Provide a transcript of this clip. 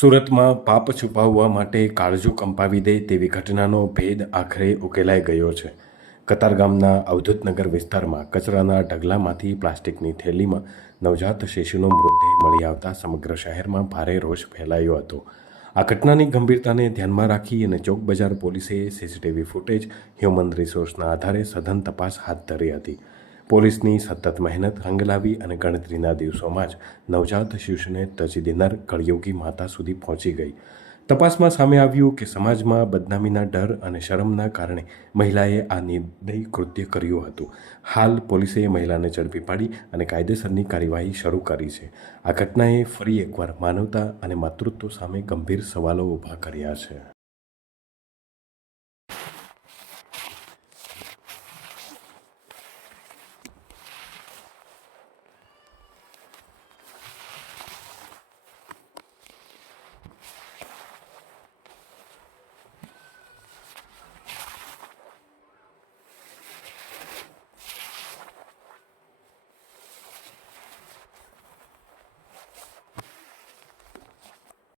સુરતમાં પાપ છુપાવવા માટે કાળજું કંપાવી દે તેવી ઘટનાનો ભેદ આખરે ઉકેલાઈ ગયો છે. કતારગામના અવધૂતનગર વિસ્તારમાં કચરાના ઢગલામાંથી પ્લાસ્ટિકની થેલીમાં નવજાત શિશુનો મૃતદેહ મળી આવતા સમગ્ર શહેરમાં ભારે રોષ ફેલાયો હતો. આ ઘટનાની ગંભીરતાને ધ્યાનમાં રાખી અને ચોક બજાર પોલીસે સીસીટીવી ફૂટેજ, હ્યુમન રિસોર્સના આધારે સઘન તપાસ હાથ ધરી હતી. પોલીસની સતત મહેનત રંગ લાવી અને ગણતરીના દિવસોમાં જ નવજાત શિશુને તજી દેનાર કળિયુગી માતા સુધી પહોંચી ગઈ. તપાસમાં સામે આવ્યું કે સમાજમાં બદનામીના ડર અને શરમના કારણે મહિલાએ આ નિર્દયી કૃત્ય કર્યું હતું. હાલ પોલીસે મહિલાને ઝડપી પાડી અને કાયદેસરની કાર્યવાહી શરૂ કરી છે. આ ઘટનાએ ફરી એકવાર માનવતા અને માતૃત્વ સામે ગંભીર સવાલો ઊભા કર્યા છે.